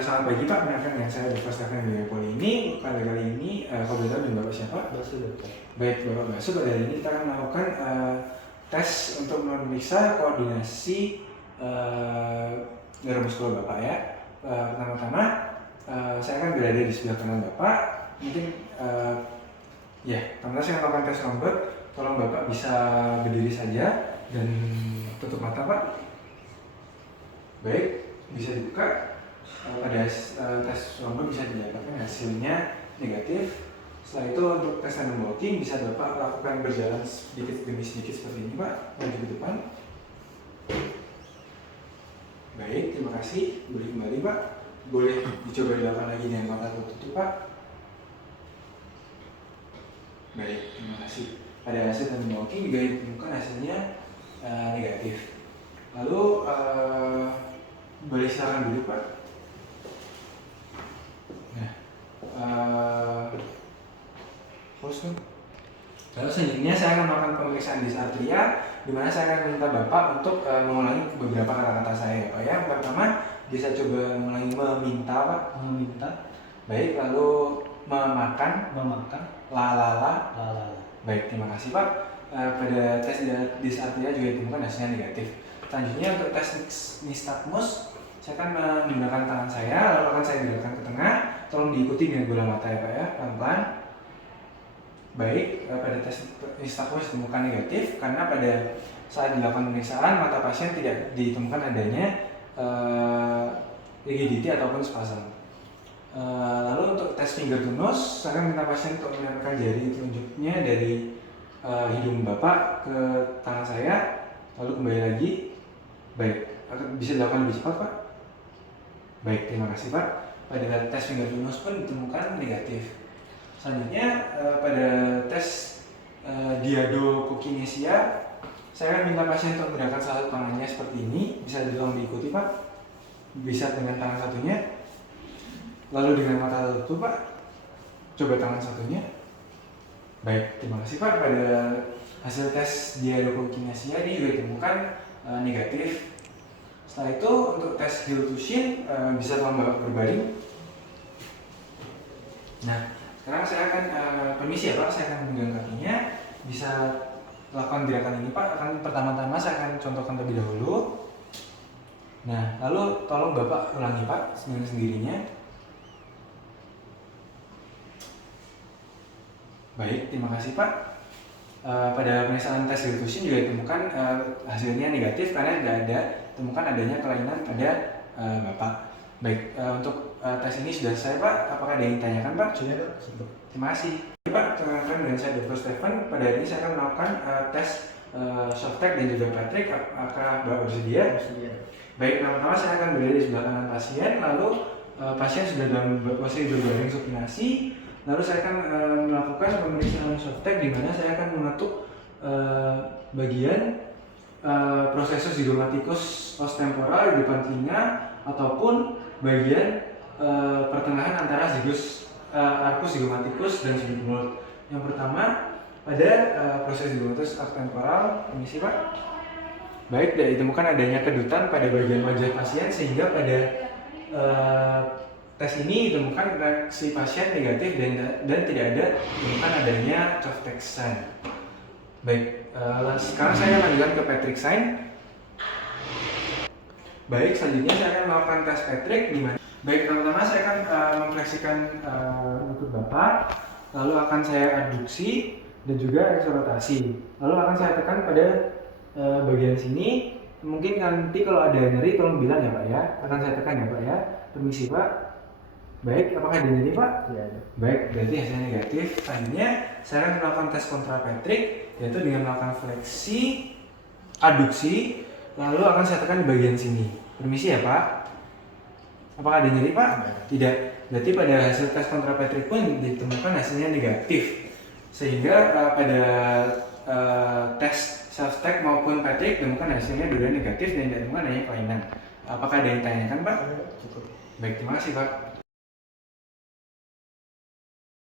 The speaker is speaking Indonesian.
Selamat pagi Pak, mengenalkan dengan saya Dr. Stefan dari Poli ini. Kali ini, kalau boleh tahu dengan Bapak siapa? Basu dokter. Baik, Bapak Basu. Pada hari ini kita akan melakukan tes untuk memeriksa koordinasi neuromuskular Bapak ya. Pertama-tama, saya akan berada di sebelah kanan Bapak. Mungkin, pertama saya akan melakukan tes rombot. Tolong Bapak bisa berdiri saja dan tutup mata Pak. Baik, bisa dibuka. Pada tes rombot bisa didapatkan hasilnya negatif. Setelah itu untuk tes tandem walking bisa Bapak lakukan berjalan sedikit demi sedikit seperti ini Pak, maju ke depan. Baik, terima kasih. Boleh kembali Pak. Boleh dicoba dilakukan lagi dengan mata tertutup Pak. Baik, terima kasih. Pada hasil tandem walking juga ditemukan hasilnya negatif. Lalu boleh silakan duduk Pak. Lalu selanjutnya saya akan melakukan pemeriksaan dysarthria, di mana saya akan minta Bapak untuk mengulangi beberapa kata-kata saya ya Pak ya. Pertama, bisa coba mengulangi meminta Pak. Meminta. Baik, lalu memakan. Lalala. Baik, terima kasih Pak. Pada tes dysarthria juga ditemukan hasilnya negatif. Selanjutnya untuk tes nystagmus, saya akan menggunakan tangan saya, lalu akan saya gerakkan ke tengah. Tolong diikuti dengan bola mata ya Pak ya, pelan-pelan. Baik, pada tes nystagmus ditemukan negatif karena pada saat dilakukan pemeriksaan mata pasien tidak ditemukan adanya rigidity ataupun spasm. Lalu untuk tes finger to nose, saya akan minta pasien untuk menempelkan jari telunjuknya dari hidung Bapak ke tangan saya, lalu kembali lagi. Baik, bisa dilakukan lebih cepat Pak. Baik, terima kasih Pak. Pada tes finger to nose pun ditemukan negatif. Selanjutnya pada tes diadokokinesia, saya akan minta pasien untuk menggunakan salah satu tangannya seperti ini. Bisa tolong diikuti Pak. Bisa dengan tangan satunya, lalu dengan mata tertutup Pak. Coba tangan satunya. Baik, terima kasih Pak. Pada hasil tes diadokokinesia ini juga ditemukan negatif. Setelah itu untuk tes heel to shin bisa tolong Bapak berbaring. Nah, sekarang saya akan permisi ya Pak, saya akan memegang kakinya. Bisa lakukan gerakan ini Pak. Pertama-tama saya akan contohkan terlebih dahulu. Nah, lalu tolong Bapak ulangi Pak dengan sendirinya. Baik, terima kasih Pak. Pada pemeriksaan tes heel to shin juga ditemukan hasilnya negatif karena tidak ada temukan adanya kelainan pada Bapak. Baik, untuk tes ini sudah selesai Pak. Apakah ada yang ditanyakan Pak? Sudah Pak. Terima kasih. Pak, perkenalkan dengan saya Dr. Stefan. Pada hari ini saya akan melakukan tes Softek dan juga Patrick. Apakah Bapak bersedia? Bersedia. Baik, pertama saya akan berada di sebelah kanan pasien. Lalu pasien sudah dalam posisi berbaring supinasi. Lalu saya akan melakukan pemeriksaan Softek di mana saya akan mengetuk bagian prosesus zygomatikus os temporal di depan telinga ataupun bagian pertengahan antara arcus zygomatikus dan sudut mulut. Yang pertama pada proses zygomatikus os temporal, permisi Pak. Baik, tidak ditemukan adanya kedutan pada bagian wajah pasien sehingga pada tes ini ditemukan reaksi pasien negatif dan tidak ada ditemukan adanya Softek sign. Baik, sekarang saya lanjutkan ke Patrick sign. Baik, selanjutnya saya akan melakukan tes Patrick di mana. Baik, pertama saya akan memfleksikan lutut Bapak, lalu akan saya adduksi dan juga eksorotasi. Lalu akan saya tekan pada bagian sini. Mungkin nanti kalau ada nyeri tolong bilang ya Pak ya. Akan saya tekan ya Pak ya. Permisi Pak. Baik, apakah ada nyeri Pak? Tidak ada. Baik, berarti hasilnya negatif. Selanjutnya saya akan melakukan tes kontra Patrick, yaitu dengan melakukan fleksi, adduksi, lalu akan saya tekan di bagian sini. Permisi ya Pak. Apakah ada nyeri Pak? Tidak. Berarti pada hasil tes kontra Patrick pun ditemukan hasilnya negatif. Sehingga pada tes Softek maupun Patrick ditemukan hasilnya dua negatif dan tidak ditemukan adanya kelainan. Apakah ada yang ditanyakan Pak? Cukup. Baik, terima kasih Pak.